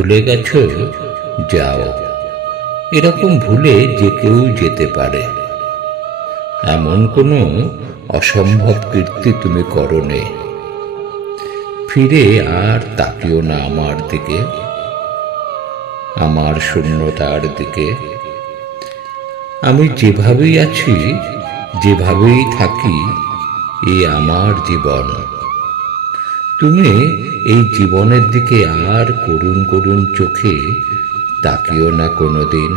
ভুলে গেছ যাও এরকম ভুলে যে কেউ যেতে পারে এমন কোনো অসম্ভব কীর্তি তুমি করনে ফিরে আর তাকিও না আমার দিকে আমার শূন্যতার দিকে আমি যেভাবেই আছি যেভাবেই থাকি এ আমার জীবন তুমি এই জীবনের দিকে আর করুণ করুণ চোখে তাকিও না কোনো দিন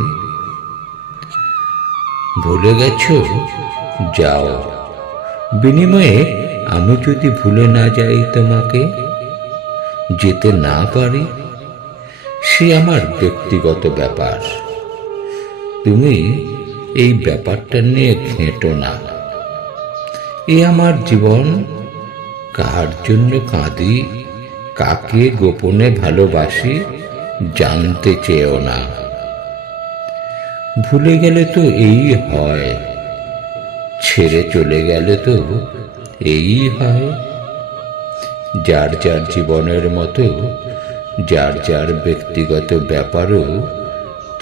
ভুলে গেছ যাও বিনিময়ে আমি যদি ভুলে না যাই তোমাকে যেতে না পারি সে আমার ব্যক্তিগত ব্যাপার তুমি এই ব্যাপারটা নিয়ে ঘেঁটো না এ আমার জীবন কার জন্য কাঁদি কাকে গোপনে ভালোবাসি জানতে চেয়েও না ভুলে গেলে তো এই হয় ছেড়ে চলে গেলে তো এই হয় যার যার জীবনের মতো যার যার ব্যক্তিগত ব্যাপারও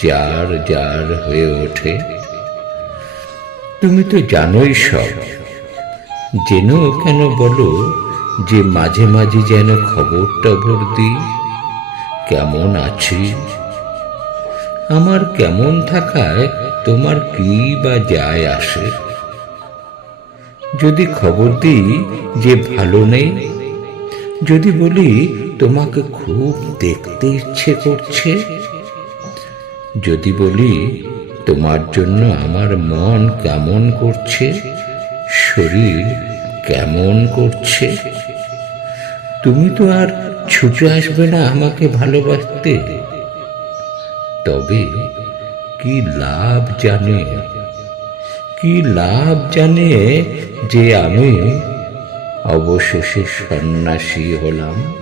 যার যার হয়ে ওঠে তুমি তো জানোই সব যেন কেন বলো যে মাঝে মাঝে যেন খবর টবর দিই কেমন আছি আমার কেমন থাকায় তোমার কি বা যায় আসে যদি খবর দিই যে ভালো নেই যদি বলি তোমাকে খুব দেখতে ইচ্ছে করছে যদি বলি তোমার জন্য আমার মন কেমন করছে শরীর কেমন করছে তুমি তো আর ছুটে আসবে না আমাকে ভালোবাসতে তবে কি লাভ জানে কি লাভ জানে যে আমি অবশেষে সন্ন্যাসী হলাম